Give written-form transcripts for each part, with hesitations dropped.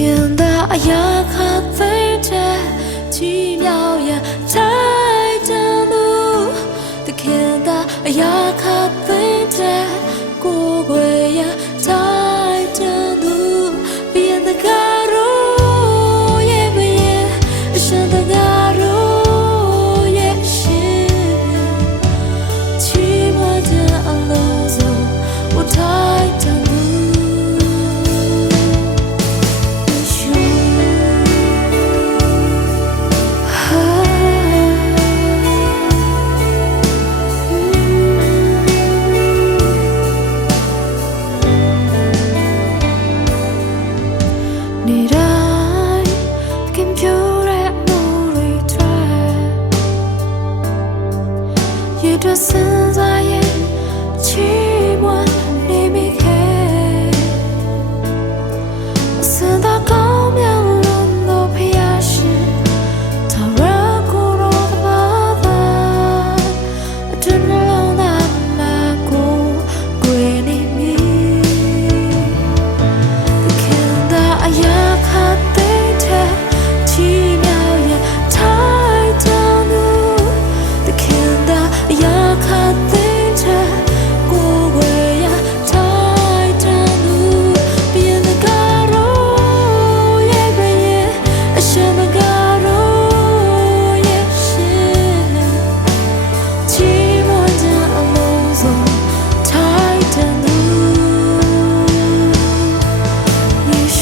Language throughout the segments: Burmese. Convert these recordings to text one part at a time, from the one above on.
看到呀，看飞着奇妙呀，太正路。的看到呀，看飞着过归呀，太正路。变得高如也不也，升得高如也是。寂寞的路走，我太正路。这现在也寂寞你没开，现在高面轮到皮亚时，他热骨肉的巴达，真老难马古归你米，看到呀看对着奇妙也太正路，看到。呀，看对着过归呀，太正路，变得高如也不也，什么高如也是，寂寞的路走太正路，也许。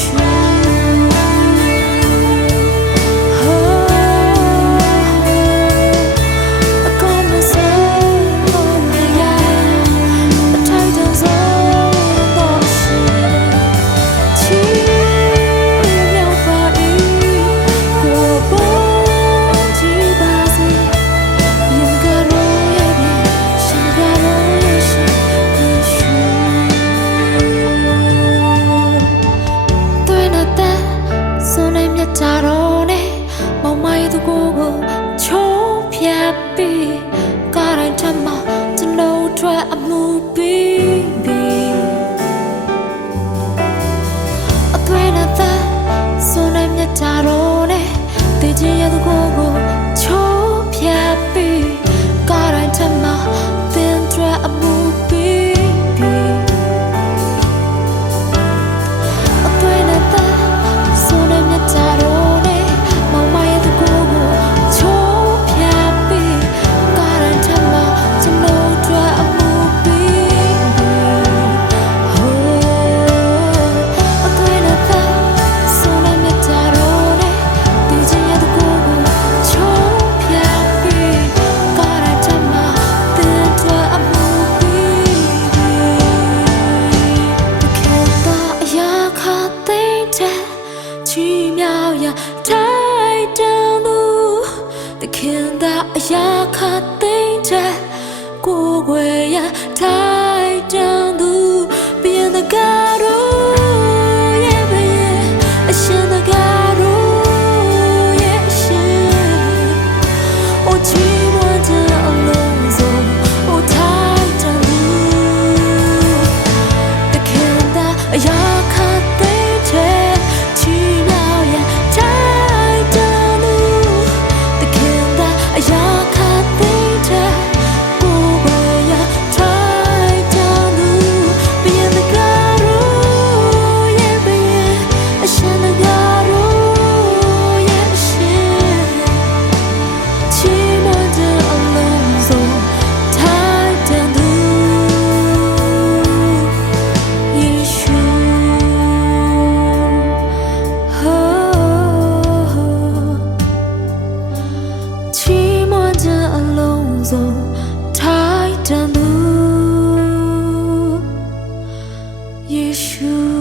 တာတော့နဲ့မောင်မိုင်းသူကိုချိုးဖြတ်ပြီးကားတိုင်းထပ်မှာကျွန်တော်ထွက်အမှုပြီးအသွေးနဲ့သက်စွန်နဲ့မြတ်တာတော့နဲ့တည်ခြင်းရဲ့သူကိုချိုးဖြတ်ပြီးကားတိုင်းထပ်မှာသင်ထွက်အမှုပြီးအသွေးနဲ့သက်စွန်နဲ့မြတ်တာတော့奇妙呀，太正路，的看到呀，看对着过归呀，太正路，变得高如也不也，显得高如也是，我寂寞的路走，我太正路，的看到呀，看对着。走太正路，也许。